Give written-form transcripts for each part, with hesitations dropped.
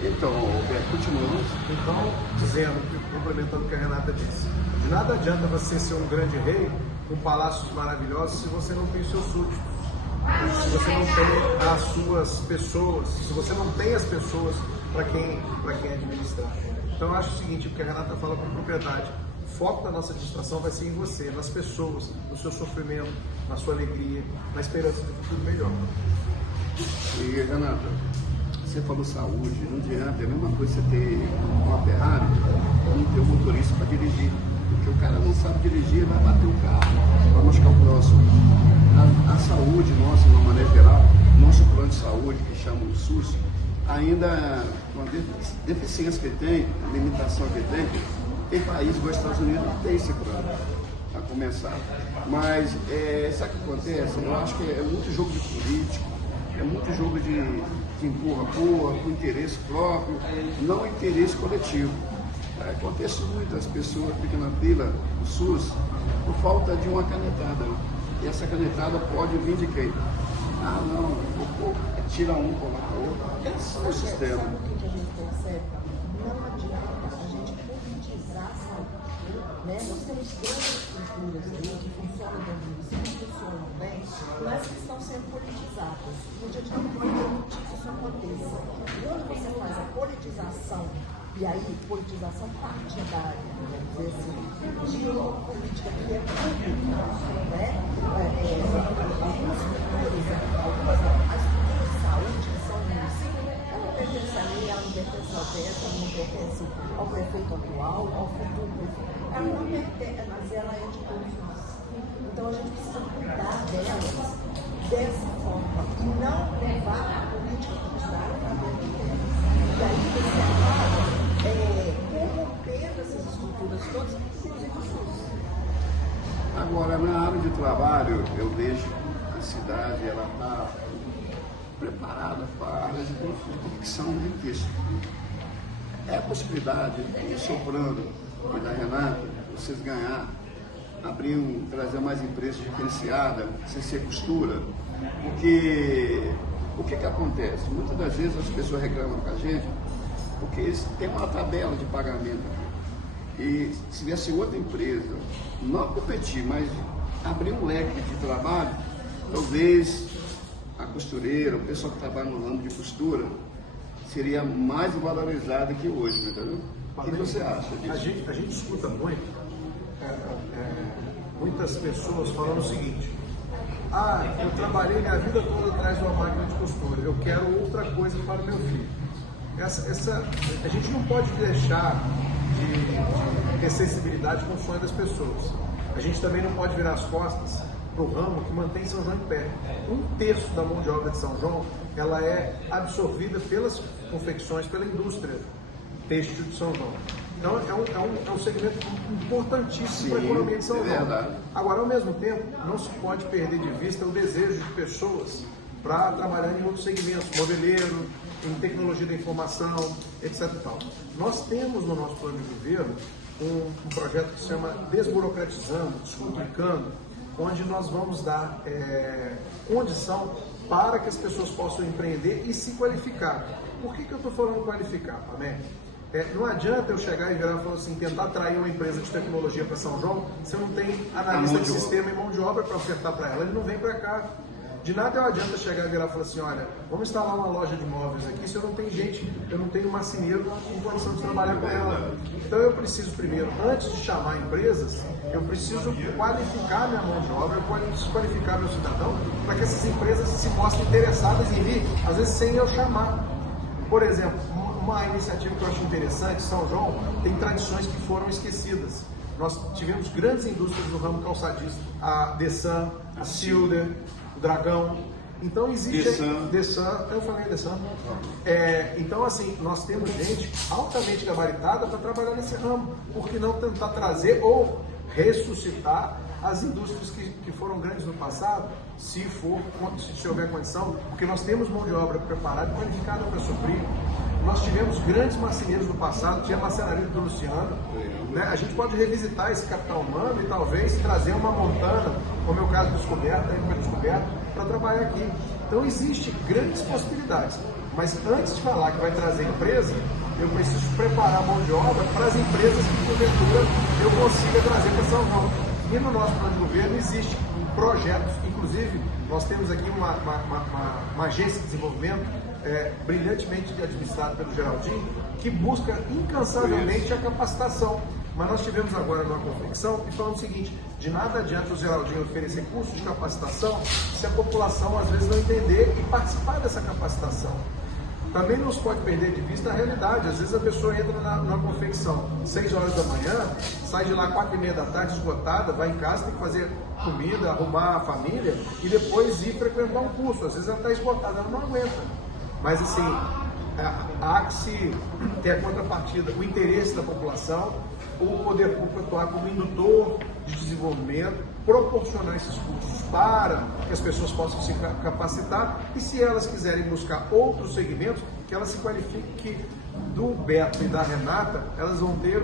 Então, Roberto, continuamos. Então, complementando o que a Renata disse, de nada adianta você ser um grande rei com palácios maravilhosos se você não tem os seus súditos, se você não tem as suas pessoas, se você não tem as pessoas para quem administrar. Então, eu acho o seguinte, o que a Renata fala com propriedade, o foco da nossa distração vai ser em você, nas pessoas, no seu sofrimento, na sua alegria, na esperança de um futuro melhor. E, Renata, você falou saúde, não adianta, é a mesma coisa você ter uma Ferrari ou não ter um motorista para dirigir. Porque o cara não sabe dirigir, vai bater o carro, vai machucar o próximo. A saúde nossa, de uma maneira geral, nosso plano de saúde, que chama o SUS, ainda com a deficiência que tem, a limitação que tem países como os Estados Unidos não tem esse plano, a começar. Mas, sabe o que acontece? Eu acho que é muito jogo de político, é muito jogo de empurra-empurra, com interesse próprio, não interesse coletivo. Acontece muito, as pessoas ficam na fila do SUS por falta de uma canetada. E essa canetada pode vir de quem? Ah, não, tira um, coloca outro. Esse é o sistema. Sabe o que a gente percebe? Não adianta a gente politizar a saúde, né? Nós temos grandes estruturas aí que funcionam dentro do município, que funcionam bem, mas que estão sendo politizadas. E a gente não pode permitir que isso aconteça. E onde você faz a politização, e aí politização partidária, vamos dizer assim, de uma política que é pública, né? Algumas estruturas, as estruturas de saúde que são no município, ela não pertence a mim, ela não pertence ao Beto, ela não pertence ao prefeito atual, ao futuro prefeito. Ela não pertence, mas ela é de todos nós. Então a gente precisa cuidar delas dessa forma e não levar a política partidária para dentro delas. E aí você acaba corrompendo essas estruturas todas, inclusive o SUS. Agora, na área de trabalho, eu vejo que a cidade está preparada para a área de confecção de texto. É a possibilidade, soprando, e da Renata, vocês ganhar, trazer mais empresas diferenciadas, sem ser costura, porque o que acontece? Muitas das vezes as pessoas reclamam com a gente porque eles têm uma tabela de pagamento. E se viesse outra empresa, não competir, mas abrir um leque de trabalho, talvez a costureira, o pessoal que trabalha no ramo de costura, seria mais valorizado que hoje, entendeu? O que você acha disso? A gente escuta muito, muitas pessoas falando o seguinte: eu trabalhei minha vida toda atrás de uma máquina de costura, eu quero outra coisa para o meu filho. A gente não pode deixar de ter sensibilidade com o sonho das pessoas. A gente também não pode virar as costas para o ramo que mantém São João em pé. 1/3 da mão de obra de São João, ela é absorvida pelas confecções, pela indústria têxtil de São João. Então é um segmento importantíssimo para a economia de São João. Verdade. Agora, ao mesmo tempo, não se pode perder de vista o desejo de pessoas para trabalhar em outros segmentos, modeleiro, em tecnologia da informação, etc. e tal. Nós temos no nosso plano de governo um projeto que se chama Desburocratizando, Descomplicando, onde nós vamos dar condição para que as pessoas possam empreender e se qualificar. Por que eu estou falando qualificar, Pamé? Não adianta eu chegar e virar e falar assim, tentar atrair uma empresa de tecnologia para São João se eu não tenho analista de sistema e mão de obra para ofertar para ela. Ele não vem para cá. De nada adianta chegar e virar e falar assim, olha, vamos instalar uma loja de móveis aqui se eu não tenho gente, eu não tenho marceneiro com condição de trabalhar com ela. Então eu preciso primeiro, antes de chamar empresas, eu preciso qualificar minha mão de obra, eu preciso qualificar meu cidadão para que essas empresas se mostrem interessadas em vir, às vezes sem eu chamar. Por exemplo, uma iniciativa que eu acho interessante, São João tem tradições que foram esquecidas. Nós tivemos grandes indústrias no ramo calçadista, a Dessan, a Silder, o Dragão. Então existe Dessan, eu falei Dessan. Então assim, nós temos gente altamente gabaritada para trabalhar nesse ramo. Por que não tentar trazer ou ressuscitar as indústrias que foram grandes no passado, se houver condição, porque nós temos mão de obra preparada e qualificada para suprir. Nós tivemos grandes marceneiros no passado, tinha a marcenaria do Luciano, né? A gente pode revisitar esse capital humano e talvez trazer uma Montana, como é o caso do Descoberto, para trabalhar aqui. Então existem grandes possibilidades, Mas antes de falar que vai trazer empresa, eu preciso preparar a mão de obra para as empresas que, porventura, eu consiga trazer para São João. E no nosso plano de governo existe projetos, inclusive nós temos aqui uma agência de desenvolvimento brilhantemente administrada pelo Geraldinho, que busca incansavelmente a capacitação. Mas nós tivemos agora numa confecção e falando o seguinte: de nada adianta o Geraldinho oferecer cursos de capacitação se a população às vezes não entender e participar dessa capacitação. Também não se pode perder de vista a realidade. Às vezes a pessoa entra numa confecção 6 horas da manhã, sai de lá 4h30 da tarde esgotada, vai em casa, tem que fazer comida, arrumar a família e depois ir frequentar um curso. Às vezes ela está esgotada, ela não aguenta. Mas assim, há que se ter a contrapartida, o interesse da população, o poder público atuar como indutor de desenvolvimento, proporcionar esses cursos para que as pessoas possam se capacitar e, se elas quiserem buscar outros segmentos, que elas se qualifiquem, que do Beto e da Renata, elas vão ter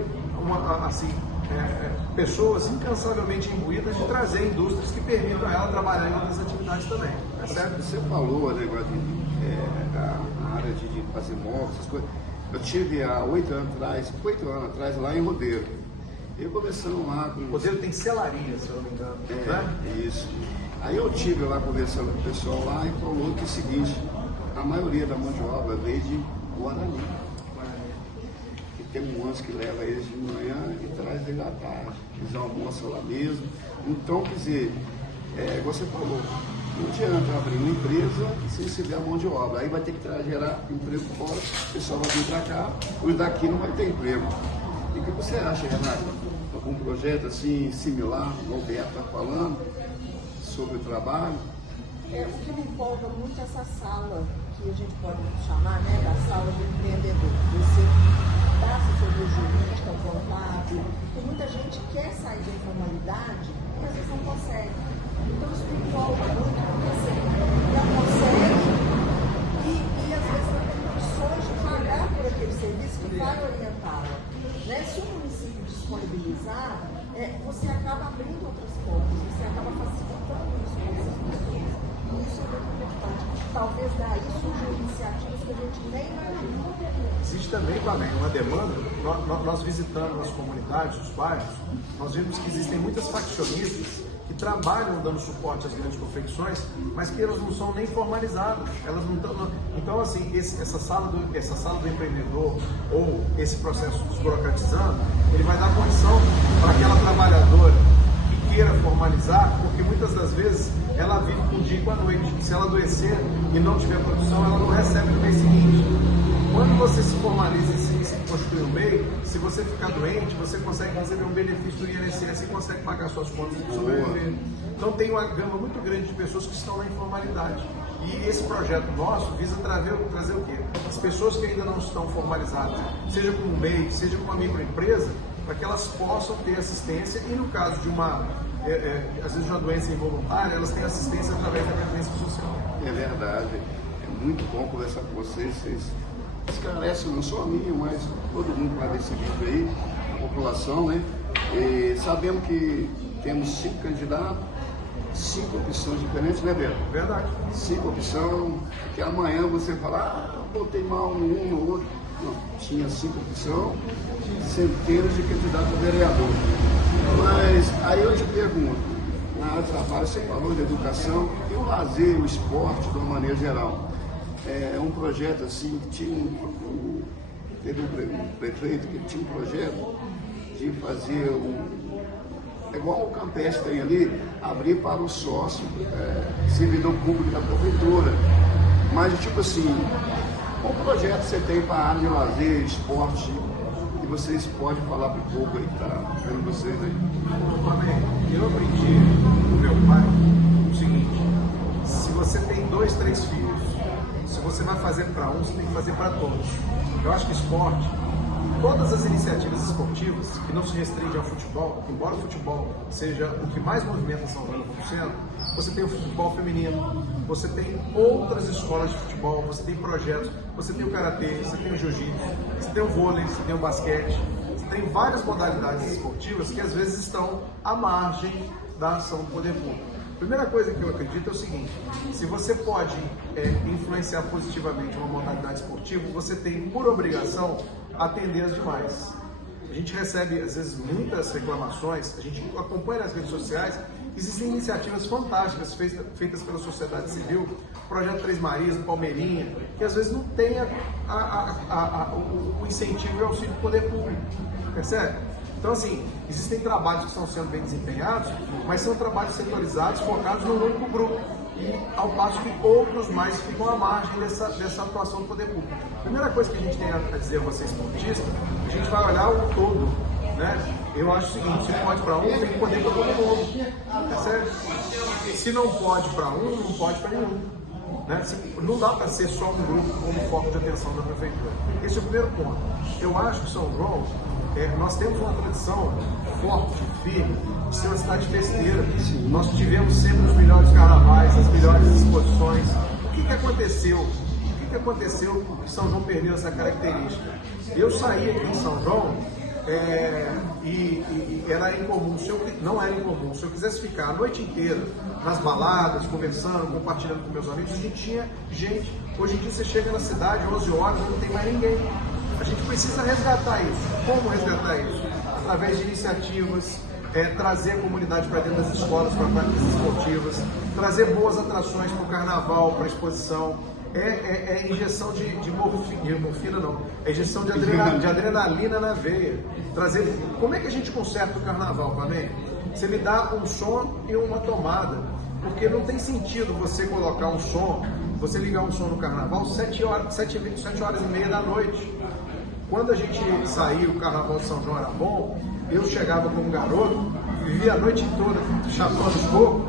pessoas incansavelmente imbuídas de trazer indústrias que permitam a ela trabalhar em outras atividades também. É certo? Você falou, negócio a área de fazer móveis, essas coisas. Eu tive há 8 anos atrás, lá em Rodeiro. E conversando lá com... Rodeiro tem selaria, se eu não me engano. Né? Isso. Aí eu tive lá conversando com o pessoal lá e falou que é o seguinte: a maioria da mão de obra veio de Guarani. E tem um ônibus que leva eles de manhã e traz eles à tarde. Eles almoçam lá mesmo. Então, quer dizer, você falou, não adianta abrir uma empresa sem receber a mão de obra. Aí vai ter que gerar emprego fora, o pessoal vai vir para cá, os daqui não vai ter emprego. E o que você acha, Renato? Algum projeto assim similar, como o Beto está falando, sobre o trabalho? O que me empolga muito é essa sala, que a gente pode chamar, né, da sala do empreendedor. Você dá assessoria jurídica, contábil, e muita gente quer sair da informalidade e às vezes não consegue. Então isso me empolga muito, porque assim, não consegue e às vezes não tem condições de pagar por aquele serviço que vai orientá-la. Né? Se o município disponibilizar, você acaba abrindo outras portas, você acaba facilitando isso para essas pessoas. E isso é muito importante. Talvez daí surjam iniciativas que a gente nem imagina. Existe também, uma demanda. Nós visitando as comunidades, os bairros, nós vimos que existem muitas faccionistas que trabalham dando suporte às grandes confecções, mas que elas não são nem formalizadas. Elas não estão. Então, assim, essa sala do empreendedor ou esse processo desburocratizando, ele vai dar condição para aquela trabalhadora que queira formalizar, porque muitas das vezes ela vive com o dia e com a noite. Se ela adoecer e não tiver produção, ela não recebe no mês seguinte. Quando você se formaliza e se constitui um MEI, se você ficar doente, você consegue receber um benefício do INSS e consegue pagar suas contas e sobreviver. Então tem uma gama muito grande de pessoas que estão na informalidade. E esse projeto nosso visa trazer o quê? As pessoas que ainda não estão formalizadas, seja com um MEI, seja com uma microempresa, para que elas possam ter assistência e, no caso de às vezes de uma doença involuntária, elas têm assistência através da previdência social. É verdade. É muito bom conversar com vocês. Vocês esclarecem não só a mim, mas todo mundo que vai ver esse vídeo aí, a população, né? E sabemos que temos 5 candidatos, 5 opções diferentes, né, Beto? Verdade. 5 opções, que amanhã você fala, botei mal no um, no outro. Não, tinha 5 opções, centenas de candidatos a vereador. Mas aí eu te pergunto, na área de trabalho, você falou de educação e o lazer, o esporte, de uma maneira geral. É um projeto assim, que teve um prefeito que tinha um projeto de fazer igual o Campestre tem ali, abrir para o sócio, servidor público da prefeitura. Mas tipo assim, qual projeto você tem para a área de lazer, esporte, que vocês podem falar para o povo aí que está vendo vocês aí? Eu aprendi do meu pai o seguinte: se você tem 2, 3 filhos, se você vai fazer para um, você tem que fazer para todos. Eu acho que esporte, todas as iniciativas esportivas que não se restringem ao futebol, embora o futebol seja o que mais movimenta São Paulo por cento, você tem o futebol feminino, você tem outras escolas de futebol, você tem projetos, você tem o karatê, você tem o jiu-jitsu, você tem o vôlei, você tem o basquete, você tem várias modalidades esportivas que às vezes estão à margem da ação do poder público. A primeira coisa que eu acredito é o seguinte: se você pode influenciar positivamente uma modalidade esportiva, você tem por obrigação atender as demais. A gente recebe, às vezes, muitas reclamações, a gente acompanha nas redes sociais, existem iniciativas fantásticas feitas pela sociedade civil, Projeto Três Marias, Palmeirinha, que às vezes não tem o incentivo e o auxílio do poder público, percebe? Então, assim, existem trabalhos que estão sendo bem desempenhados, mas são trabalhos setorizados, focados num único grupo, e ao passo que outros mais ficam à margem dessa atuação do poder público. A primeira coisa que a gente tem a dizer a você, esportista, a gente vai olhar o todo, né? Eu acho o seguinte: se pode para um, tem que poder para todo mundo, é sério? Se não pode para um, não pode para nenhum, né? Não dá para ser só um grupo como foco de atenção da prefeitura. Esse é o primeiro ponto. Eu acho que São João, nós temos uma tradição forte, firme, de ser uma cidade festeira. Nós tivemos sempre os melhores carnavais, as melhores exposições. O que aconteceu? O que aconteceu que São João perdeu essa característica? Eu saí aqui em São João e era incomum, não era incomum, se eu quisesse ficar a noite inteira nas baladas, conversando, compartilhando com meus amigos, a gente tinha gente. Hoje em dia você chega na cidade, 11 horas, não tem mais ninguém. A gente precisa resgatar isso. Como resgatar isso? Através de iniciativas, trazer a comunidade para dentro das escolas para práticas esportivas, trazer boas atrações para o carnaval, para a exposição, injeção de morfina não, é injeção de adrenalina na veia. Trazer, como é que a gente conserta o carnaval, Flamengo? Você me dá um som e uma tomada, porque não tem sentido você colocar um som, você ligar um som no carnaval 7 horas e meia da noite. Quando a gente saiu, o carnaval de São João era bom, eu chegava como garoto, vivia a noite toda chapando os cocos,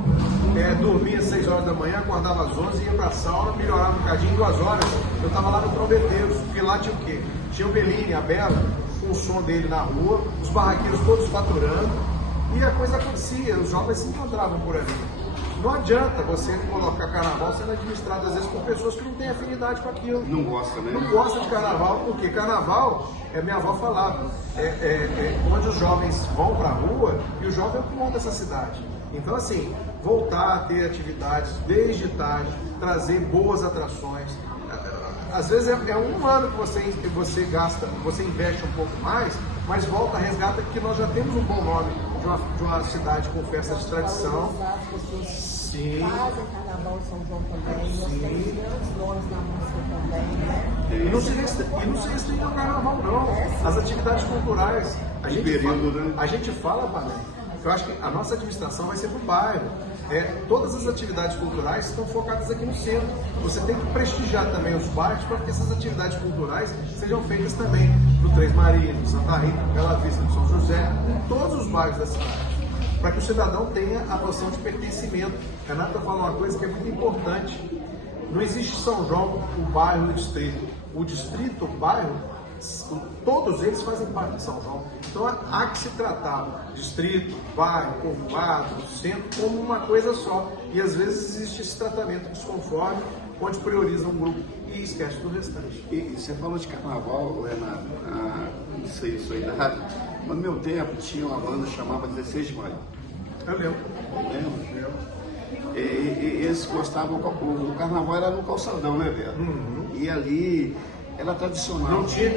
dormia às 6 horas da manhã, acordava às 11, ia pra sauna, melhorava um bocadinho, em 2 horas eu tava lá no Trombeteiros, e lá tinha o quê? Tinha o Bellini, a Bela, com o som dele na rua, os barraqueiros todos faturando, e a coisa acontecia, os jovens se encontravam por ali. Não adianta você colocar carnaval sendo administrado às vezes por pessoas que não têm afinidade com aquilo. Não gosta, né? Não gosta de carnaval, porque carnaval, minha avó falava, onde os jovens vão para a rua e o jovem é o que monta essa cidade. Então, assim, voltar a ter atividades desde tarde, trazer boas atrações. Às vezes é um ano que você gasta, você investe um pouco mais, mas volta, resgata, que nós já temos um bom nome de uma cidade com festas de tradição. Sim. Fazem carnaval em São João também, nós temos grandes nomes na música também, né? E não se restringe ao carnaval, não. As atividades culturais, a gente fala, Pané, eu acho que a nossa administração vai ser para o bairro. Todas as atividades culturais estão focadas aqui no centro. Você tem que prestigiar também os bairros para que essas atividades culturais sejam feitas também no Três Marias, no Santa Rita, no Bela Vista, no São José, em todos os bairros da cidade, para que o cidadão tenha a noção de pertencimento. Renata fala uma coisa que é muito importante: não existe São João, o bairro e o distrito. O distrito, o bairro, todos eles fazem parte de São João. Então há que se tratar distrito, bairro, povoado, centro como uma coisa só. E às vezes existe esse tratamento desconforme, onde prioriza um grupo e esquece do restante. E você falou de carnaval, Renato, não sei isso aí da rádio, mas no meu tempo tinha uma banda que chamava 16 de Maio. Eu lembro. E eles gostavam, o carnaval era no calçadão, né, velho? Uhum. E ali era tradicional. Não tinha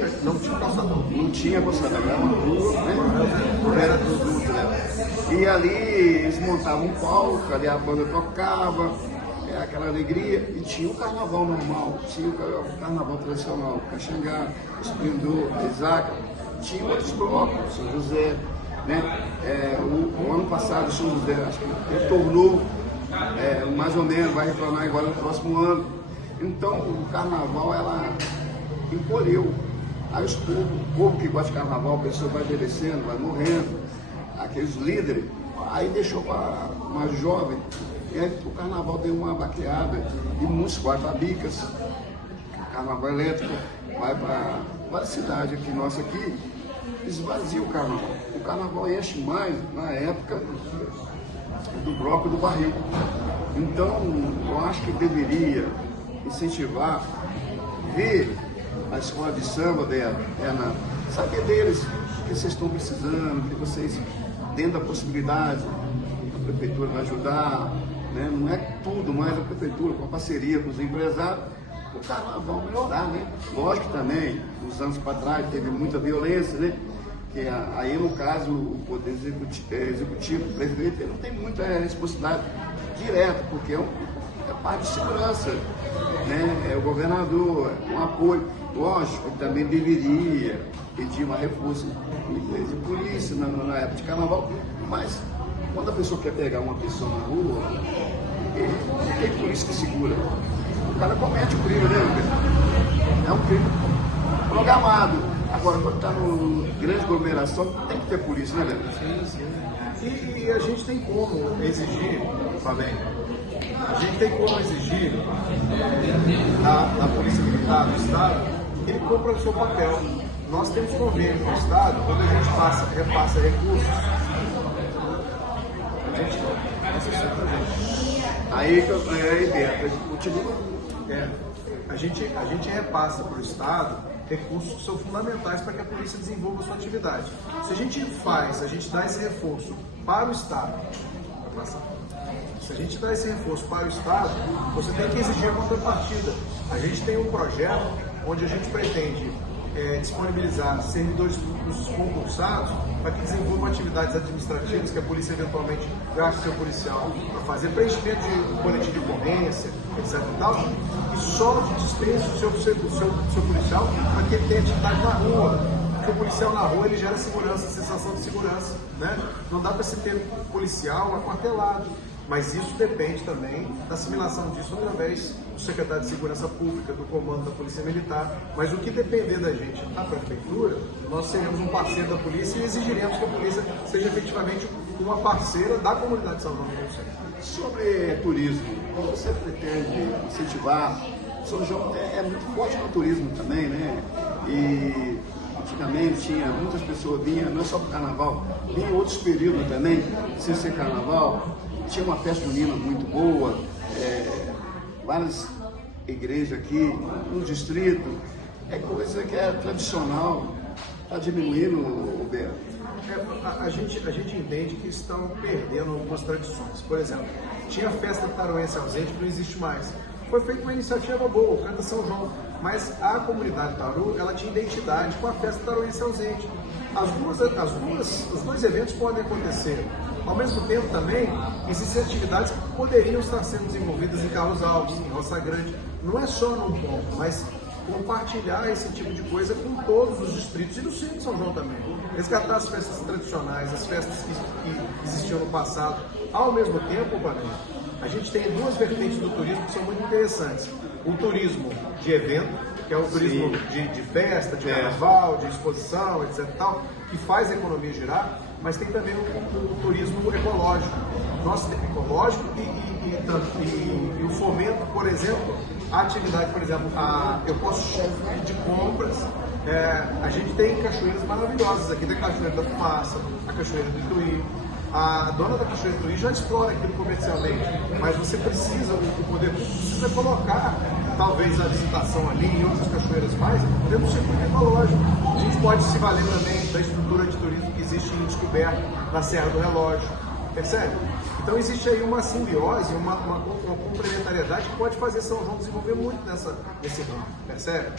calçadão. Não tinha calçadão, era uma rua, né? Era tudo, né? E ali eles montavam um palco, ali a banda tocava, aquela alegria, e tinha o carnaval normal, tinha o carnaval tradicional, Caxangá, Esplendor, Isaac, tinha outros blocos, São José, né? O ano passado, São José, acho que retornou, mais ou menos, vai retornar agora no próximo ano. Então, o carnaval, ela encolheu. Aí o povo que gosta de carnaval, a pessoa vai envelhecendo, vai morrendo, aqueles líderes, aí deixou para mais jovem, e aí o carnaval deu uma baqueada, e muitos vai para Bicas, carnaval elétrico, vai para várias cidades aqui, nossa aqui, esvazia o carnaval. O carnaval enche mais na época do bloco do barril. Então, eu acho que deveria incentivar, ver a escola de samba dela, saber deles o que vocês estão precisando, que vocês, dentro da possibilidade, a prefeitura vai ajudar, né? Não é tudo, mas a prefeitura, com a parceria com os empresários, o carnaval melhorar, né? Lógico que também, uns anos para trás, teve muita violência, né? Que aí, no caso, o Poder Executivo, o prefeito, ele não tem muita responsabilidade direta, porque é parte de segurança, né? É o governador, um apoio. Lógico que também deveria pedir uma reforço de polícia na época de carnaval, mas quando a pessoa quer pegar uma pessoa na rua, não tem polícia que segura. O cara comete o crime, né? É um crime programado. Agora, quando está no grande aglomeração, tem que ter polícia, né, Leandro? Sim, sim. E a gente tem como exigir, Fabinho, a gente tem como exigir da Polícia Militar do Estado que ele cumpra o seu papel. Nós temos convênio com o Estado, quando a gente repassa recursos, a gente aí, Beto, continua. A gente repassa para o Estado recursos que são fundamentais para que a polícia desenvolva a sua atividade. Se a gente dá esse reforço para o Estado, se a gente dá esse reforço para o Estado, você tem que exigir a contrapartida. A gente tem um projeto onde a gente pretende disponibilizar servidores públicos concursados para que desenvolvam atividades administrativas que a polícia eventualmente gaste seu policial para fazer preenchimento de boletim de ocorrência, etc. e tal, e só dispensa o seu policial para que ele tenha atividade na rua. Porque o policial na rua ele gera segurança, sensação de segurança, né? Não dá para se ter um policial aquartelado. Mas isso depende também da assimilação disso através do secretário de Segurança Pública, do comando da Polícia Militar. Mas o que depender da gente, da prefeitura, nós seremos um parceiro da polícia e exigiremos que a polícia seja efetivamente uma parceira da comunidade de São João do Rio Centro. Sobre turismo, como você pretende incentivar? São João é muito forte no turismo também, né? E antigamente muitas pessoas vinham, não só para o carnaval, vinham em outros períodos também, sem ser carnaval. Tinha uma festa junina muito boa, várias igrejas aqui no distrito, é coisa que é tradicional, está diminuindo, Roberto. A gente entende que estão perdendo algumas tradições. Por exemplo, tinha a festa taruense ausente que não existe mais. Foi feita uma iniciativa boa, o Canta São João, mas a comunidade Taru, ela tinha identidade com a festa taruense ausente. Os dois eventos podem acontecer. Ao mesmo tempo também, existem atividades que poderiam estar sendo desenvolvidas em Carlos Alves, em Roça Grande. Não é só num ponto, mas compartilhar esse tipo de coisa com todos os distritos e no centro de São João também. Resgatar as festas tradicionais, as festas que existiam no passado. Ao mesmo tempo, a gente tem duas vertentes do turismo que são muito interessantes. O turismo de evento, que é o turismo de festa, de carnaval, de exposição, etc. Tal, que faz a economia girar, mas tem também o turismo ecológico. Ecológico e o fomento, por exemplo, a atividade, por exemplo, eu posso ir de compras. A gente tem cachoeiras maravilhosas aqui, tem a Cachoeira da Fumaça, a Cachoeira do Ituí. A dona da Cachoeira do Ituí já explora aquilo comercialmente, mas você precisa, o poder público precisa colocar talvez a visitação ali em outras cachoeiras mais, dentro do circuito ecológico. A gente pode se valer também da estrutura de turismo que existe em Descoberto, na Serra do Relógio, percebe? Então existe aí uma simbiose, uma complementariedade que pode fazer São João desenvolver muito nesse ramo, percebe?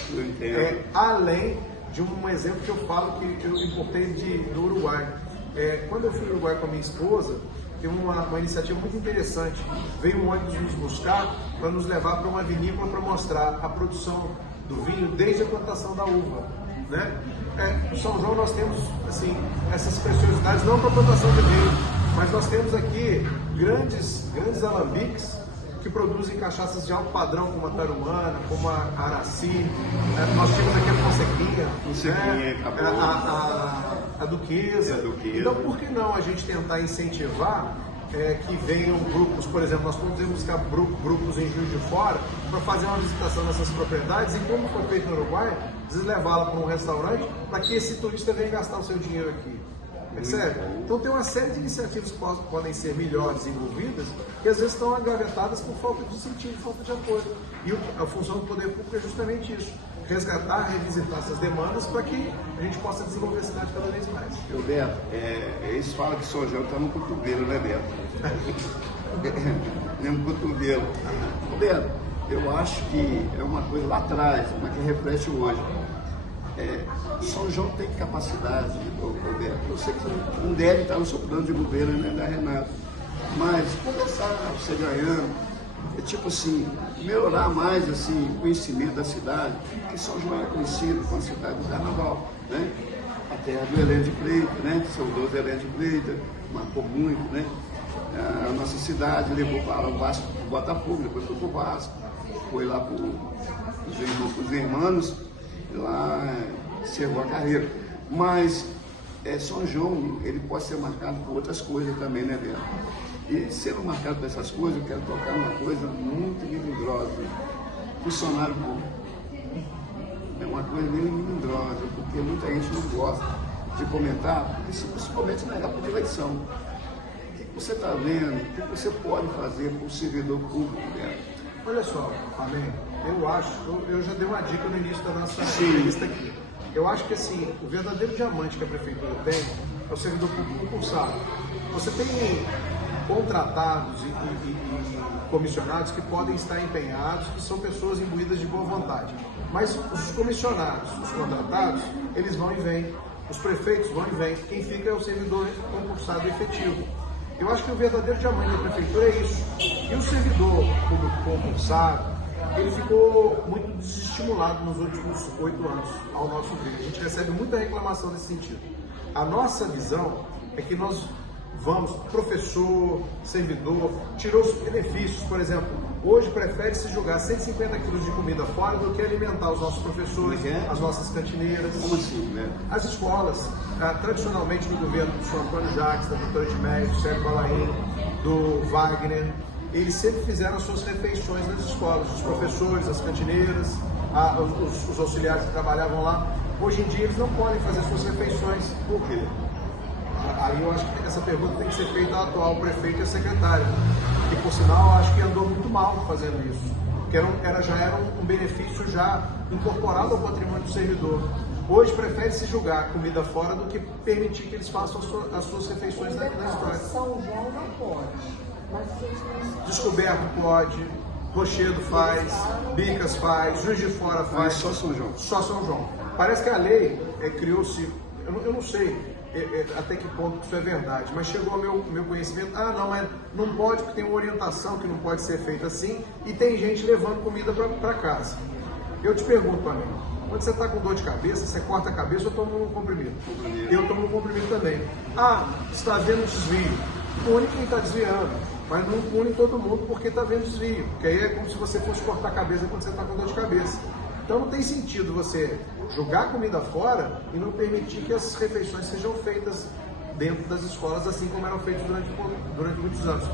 Além de um exemplo que eu falo que eu importei do Uruguai. Quando eu fui ao Uruguai com a minha esposa, tem uma iniciativa muito interessante. Veio um ônibus nos buscar para nos levar para uma vinícola para mostrar a produção do vinho desde a plantação da uva, né? No São João nós temos assim, essas preciosidades, não para a plantação de vinho, mas nós temos aqui grandes alambiques que produzem cachaças de alto padrão, como a Tarumana, como a Araci. Nós temos aqui a Fonsequinha, a Duquesa. Então, por que não a gente tentar incentivar que venham grupos, por exemplo, nós podemos buscar grupos em Juiz de Fora para fazer uma visitação nessas propriedades e, como foi feito no Uruguai, levá-la para um restaurante para que esse turista venha gastar o seu dinheiro aqui. Percebe? Então tem uma série de iniciativas que podem ser melhor desenvolvidas, que às vezes estão agavetadas por falta de incentivo, falta de apoio. E a função do poder público é justamente isso: resgatar, revisitar essas demandas para que a gente possa desenvolver a cidade cada vez mais. Beto, eles falam que São João está no cotovelo, né, Beto? Mesmo cotovelo. Roberto, eu acho que é uma coisa lá atrás, mas que reflete hoje. São João tem capacidade, Roberto. Eu sei que não deve estar no seu plano de governo, né, da Renata, mas começar você ganhando, tipo assim, melhorar mais assim, o conhecimento da cidade, que São João é conhecido como a cidade do carnaval, né? A terra do Heleno de Freitas, né? Saudoso Heleno de Freitas, marcou muito, né? A nossa cidade levou para o Vasco, o Botafogo, depois foi para o Vasco, foi lá para os Hermanos, lá encerrou a carreira. Mas São João, ele pode ser marcado por outras coisas também, né, Beto? E sendo marcado por essas coisas, eu quero tocar uma coisa muito melindrosa. Funcionário público. É uma coisa meio melindrosa, porque muita gente não gosta de comentar, porque principalmente na época de eleição. O que você está vendo? O que você pode fazer para o servidor público, Beto? Olha só, amém. Eu já dei uma dica no início da nossa entrevista aqui. Eu acho que assim, o verdadeiro diamante que a prefeitura tem é o servidor público concursado. Você tem contratados e comissionados que podem estar empenhados, que são pessoas imbuídas de boa vontade. Mas os comissionados, os contratados, eles vão e vêm. Os prefeitos vão e vêm. Quem fica é o servidor concursado efetivo. Eu acho que o verdadeiro diamante da prefeitura é isso. E o servidor público concursado, ele ficou muito desestimulado nos últimos 8 anos, ao nosso ver. A gente recebe muita reclamação nesse sentido. A nossa visão é que nós vamos, professor, servidor, tirou os benefícios, por exemplo, hoje prefere-se jogar 150 quilos de comida fora do que alimentar os nossos professores, as nossas cantineiras. Como assim, né? As escolas, tradicionalmente no governo do senhor Antônio Jacques, da doutora Edmeia, do Sérgio Balaim, do Wagner, eles sempre fizeram as suas refeições nas escolas, os professores, as cantineiras, os auxiliares que trabalhavam lá. Hoje em dia eles não podem fazer suas refeições. Por quê? Aí eu acho que essa pergunta tem que ser feita ao atual prefeito e à secretária, que por sinal acho que andou muito mal fazendo isso, porque já era um benefício já incorporado ao patrimônio do servidor. Hoje prefere-se julgar comida fora do que permitir que eles façam as suas refeições na escola. São João não pode, mas Descoberto pode, Rochedo faz, Bicas faz, Juiz de Fora faz. Só São João. Só São João. Parece que a lei criou-se, eu não sei até que ponto isso é verdade, mas chegou ao meu conhecimento, mas não pode porque tem uma orientação que não pode ser feita assim e tem gente levando comida para casa. Eu te pergunto, amigo, quando você está com dor de cabeça, você corta a cabeça ou toma um comprimido? Eu tomo um comprimido também. Está havendo desvio. Pune quem está desviando, mas não pune todo mundo porque está havendo desvio, porque aí é como se você fosse cortar a cabeça quando você está com dor de cabeça. Então não tem sentido você jogar comida fora e não permitir que as refeições sejam feitas dentro das escolas, assim como eram feitas durante muitos anos.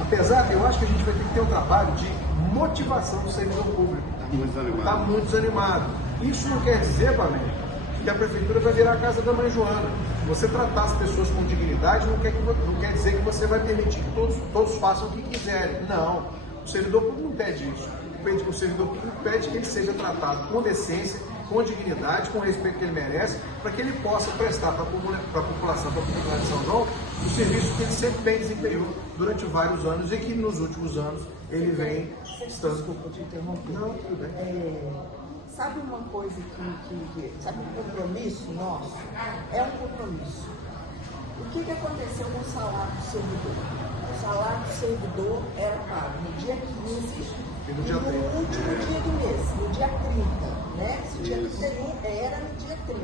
Apesar, eu acho que a gente vai ter que ter um trabalho de motivação do servidor público. Está muito desanimado. Isso não quer dizer, Pamela, que a prefeitura vai virar a casa da mãe Joana. Você tratar as pessoas com dignidade não quer dizer que você vai permitir que todos façam o que quiserem. Não. O servidor público não pede isso. O servidor público pede que ele seja tratado com decência, com dignidade, com o respeito que ele merece, para que ele possa prestar para a população, para a comunidade de São João, o serviço que ele sempre bem desempenhou durante vários anos e que nos últimos anos ele vem estando... Desculpa te interromper. Não, tudo bem. Sabe uma coisa sabe um compromisso nosso? É um compromisso. O que aconteceu com o salário do servidor? O salário do servidor era pago no dia 15 e no último dia do mês, no dia 30, né? Se dia 31 era no dia 30.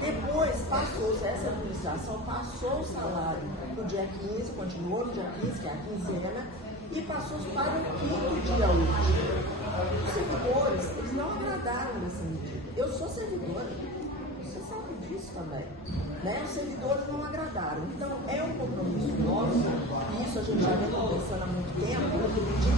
Depois passou-se, essa administração passou o salário no dia 15, continuou no dia 15, que é a quinzena, e passou-se para o 5º dia útil. Os servidores, eles não agradaram nessa medida. Eu sou servidora, você sabe disso também. Né? Os servidores não agradaram. Então, é um compromisso nosso, e isso a gente já vem conversando há muito tempo, de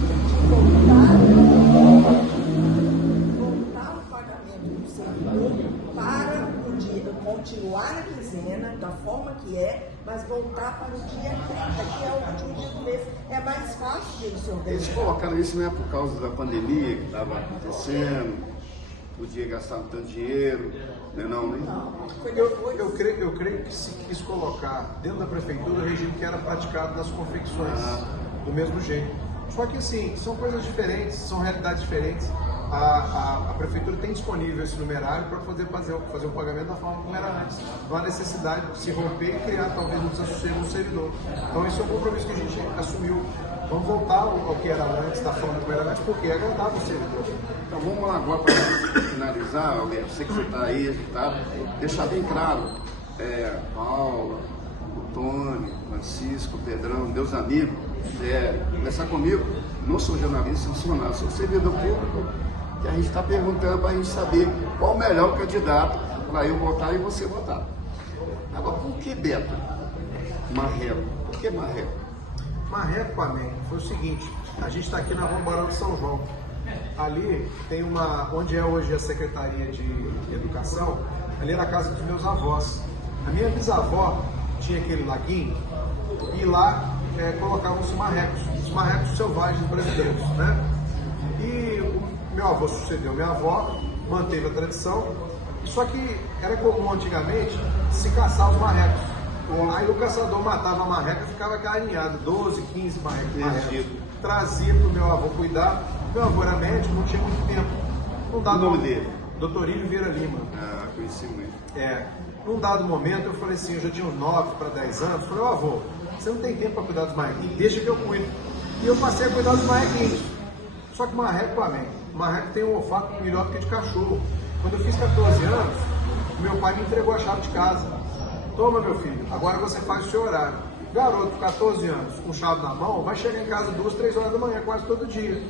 voltar o pagamento do servidor para o dia, continuar na quinzena, da forma que é, mas voltar para o dia 30, que é o último dia do mês. É mais fácil de eles se organizar. Eles colocaram isso, não é por causa da pandemia que estava acontecendo. podia gastar tanto dinheiro, não, né? Eu creio que se quis colocar dentro da prefeitura o regime que era praticado nas confecções, do mesmo jeito. Só que assim, são coisas diferentes, são realidades diferentes. A prefeitura tem disponível esse numerário para poder fazer o pagamento da forma como era antes. Não há necessidade de se romper e criar talvez um desassossego no servidor. Então esse é um compromisso que a gente assumiu. Vamos voltar ao que era antes, da forma como era antes, porque agradava o servidor. Então vamos lá agora para finalizar, Alberto, você que você está aí agitado, deixar bem claro, Paula, o Tony, Francisco, o Pedrão, meus amigos, conversar comigo, não sou jornalista, não sou nada, sou servidor público, que a gente está perguntando para a gente saber qual o melhor candidato para eu votar e você votar. Agora, por que Beto? Marreco. Por que Marreco? Marreco, amém, foi o seguinte, a gente está aqui na Rua Barão de São João. Ali tem onde é hoje a Secretaria de Educação, ali era a casa dos meus avós. A minha bisavó tinha aquele laguinho e lá colocavam os marrecos selvagens brasileiros, né? E o meu avô sucedeu minha avó, manteve a tradição, só que era comum antigamente se caçar os marrecos. Aí o caçador matava a marreca e ficava carinhado, 12, 15 marrecos. Trazia para o meu avô cuidar. Meu avô era médico, não tinha muito tempo. O nome dele? Dr. Ilho Vieira Lima. Ah, conheci muito. Num dado momento eu falei assim, eu já tinha uns 9 para 10 anos, falei, avô, você não tem tempo para cuidar dos marrequinhos, deixa que eu cuido. E eu passei a cuidar dos marrequinhos. Só que marreco, amém. Marreco tem um olfato melhor do que de cachorro. Quando eu fiz 14 anos, meu pai me entregou a chave de casa. Toma, meu filho, agora você faz o seu horário. Garoto, 14 anos, com chave na mão, vai chegar em casa 2, 3 horas da manhã, quase todo dia.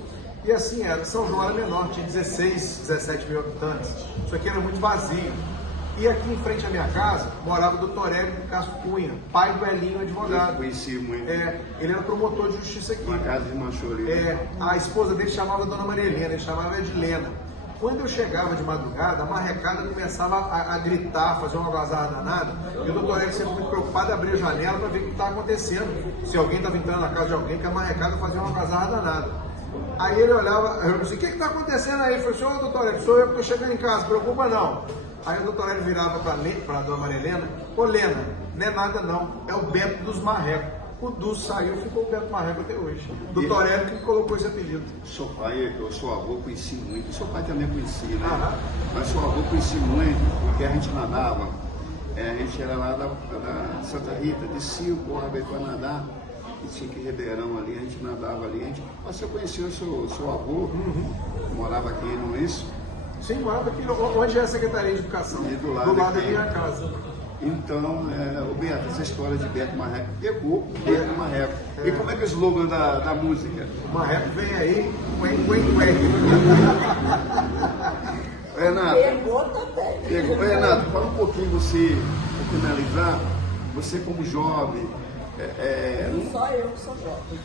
E assim era. São João era menor, tinha 16, 17 mil habitantes. Isso aqui era muito vazio. E aqui em frente à minha casa, morava o Dr. Hélio Castro Cunha, pai do Elinho, advogado. Eu conheci muito. Ele era promotor de justiça aqui. Uma casa de Manchuri. A esposa dele chamava Dona Maria Helena, ele chamava Edilena. Quando eu chegava de madrugada, a marrecada começava a gritar, fazer uma algazarra danada, e o doutor Hélio sempre muito preocupado, abria a janela para ver o que estava acontecendo, se alguém estava entrando na casa de alguém, que a marrecada fazia uma algazarra danada. Aí ele olhava, eu disse, o que está acontecendo aí? Eu falei, senhor doutor Hélio, sou eu que estou chegando em casa, preocupa não. Aí o doutor Hélio virava para a Dona Maria Helena, ô Lena, não é nada não, é o Beto dos Marrecos. O Du saiu, ficou o Beto Marreco até hoje. Doutor Hélio que colocou esse apelido. Seu pai, eu sou avô, conheci muito. Seu pai também conhecia, né? Mas seu avô conheci muito, porque a gente nadava. A gente era lá da Santa Rita, descia o Porra veio para nadar. E tinha que Ribeirão ali, a gente nadava ali. Mas você conhecia o seu avô, morava aqui, não é isso? Sim, morava aqui, onde é a Secretaria de Educação. E do lado da minha casa. Então, o Beto, essa história de Beto Marreco pegou Beto Marreco. E como é que é o slogan da música? O Marreco vem aí, quen. Renato, Pegou também. Renato, fala um pouquinho você, para finalizar, você como jovem, Só eu que sou jovem.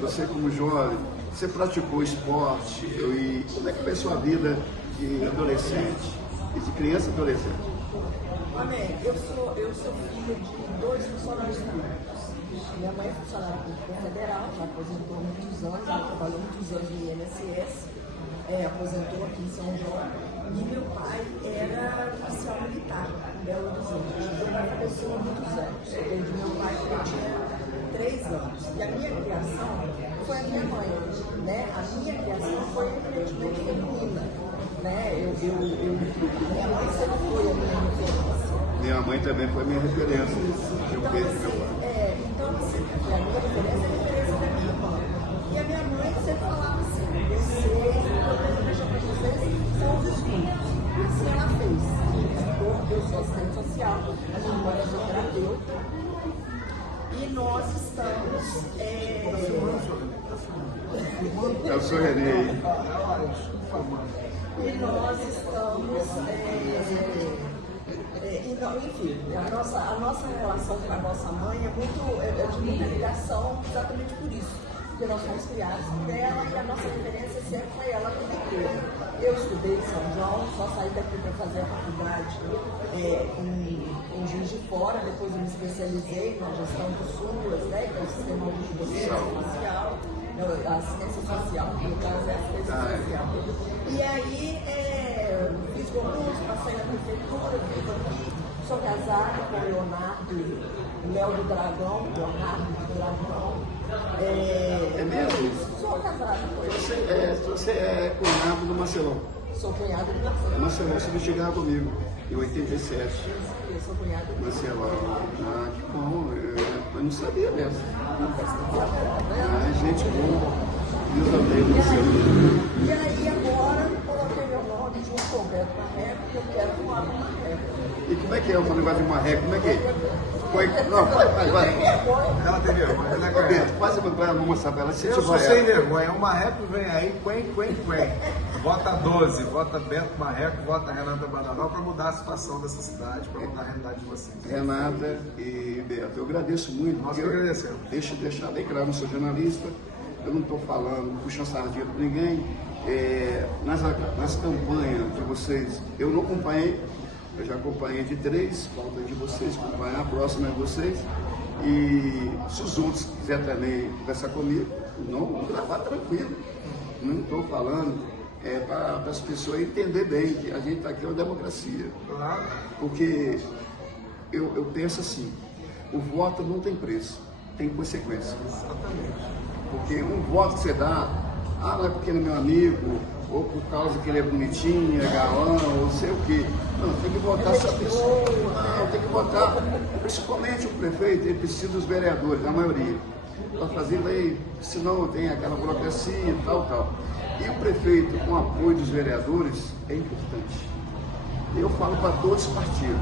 você como jovem, você praticou esporte, e como é que foi a sua vida de adolescente, e de criança e adolescente? Amém. Eu sou filha de 2 funcionários públicos. Minha mãe é funcionária pública federal, já aposentou há muitos anos, ela trabalhou muitos anos no INSS, aposentou aqui em São João. E meu pai era oficial militar em Belo Horizonte. Ele faleceu há muitos anos. Eu perdi meu pai quando eu tinha 3 anos. E a minha criação foi a minha mãe, né? A minha criação foi evidentemente feminina, né? Minha mãe sempre foi a minha referência. Minha mãe também foi a minha referência. Eu perdi meu pai. Então, assim, a minha referência é a referência da minha mãe. E a minha mãe sempre falava assim, vocês, o que eu deixo para vocês são os estudos. E assim ela fez. Eu sou assistente social, a minha mãe é terapeuta. E nós estamos... É o seu Renê aí. E nós estamos... Então, enfim, a nossa relação com a nossa mãe é de muita ligação exatamente por isso. Porque nós fomos criados por ela e a nossa referência sempre foi ela como igreja. Eu estudei em São João, só saí daqui para fazer a faculdade em Juiz de Fora, depois eu me especializei na gestão do SUAS, né, que é o Sistema Único de Assistência Social, a assistência social, no caso é a assistência social. E aí, fiz concurso, passei na prefeitura, vivo aqui, sou casada com o Leonardo, Léo do Dragão, Leonardo do Dragão. É mesmo? Sou casada com ele. Você é cunhado do Marcelão. Sou cunhado do Marcelo. Marcelão, você veio chegar comigo em 87. Eu sou cunhado do Marcelão, que bom, eu não sabia dessa. Marcelo. Gente boa, Deus abençoe você. E aí agora coloquei meu nome junto com o Beto Marreco, que eu quero voar com o Marreco. E como é que é o negócio de marreco? Como é que é? Não, vai. Ela tem vergonha, ela é Beto, quase para não mostrar para ela. Se Eu sou tiver- sem vergonha. O Marreco vem aí, quen. Vota 12, vota Beto Marreco, vota Renata Badaval para mudar a situação dessa cidade, para mudar a realidade de vocês. Renata e Beto, eu agradeço muito. Nós porque que agradecemos. Deixa eu deixar bem claro, eu sou jornalista, eu não estou falando, puxando sardinha para ninguém. Nas campanhas de vocês, eu não acompanhei, eu já acompanhei de 3, falta de vocês acompanhar, a próxima é vocês. E se os outros quiserem também conversar comigo, não gravar tranquilo. Não estou falando para as pessoas entenderem bem que a gente está aqui é uma democracia. Claro. Porque eu penso assim, o voto não tem preço, tem consequência. Porque um voto que você dá, não é porque ele é meu amigo, ou por causa que ele é bonitinho, é galã, ou não sei o quê. Não, tem que votar essa pessoa. Não, tem que votar, principalmente o prefeito, ele precisa dos vereadores, a maioria, para fazer lei, senão tem aquela burocracia e tal. E o prefeito, com o apoio dos vereadores, é importante. Eu falo para todos os partidos,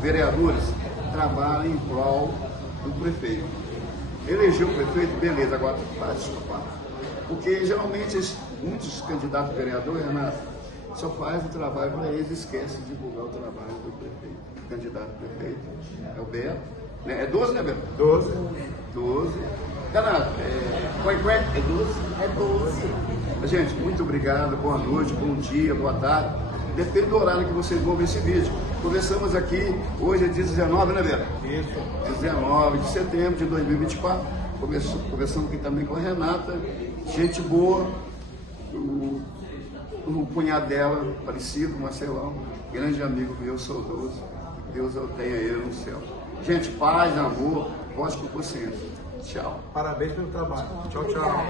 vereadores, trabalhem em prol do prefeito. Elegeu o prefeito, beleza, agora faz sua parte. Porque geralmente muitos candidatos a vereador, Renato, só fazem o trabalho para eles e esquecem de divulgar o trabalho do prefeito. O candidato a prefeito é o Beto. É 12, né, Beto? 12. 12. Renato, é 12? É 12. Gente, muito obrigado, boa noite, bom dia, boa tarde. Depende do horário que vocês vão ver esse vídeo. Conversamos aqui, hoje é dia 19, né, Beto? Isso. 19 de setembro de 2024. Conversamos aqui também com a Renata, gente boa, o cunhado dela, parecido, Marcelão, grande amigo meu, saudoso. Deus eu tenha ele no céu. Gente, paz, amor, voz com consciência. Tchau. Parabéns pelo trabalho. Tchau. Obrigada.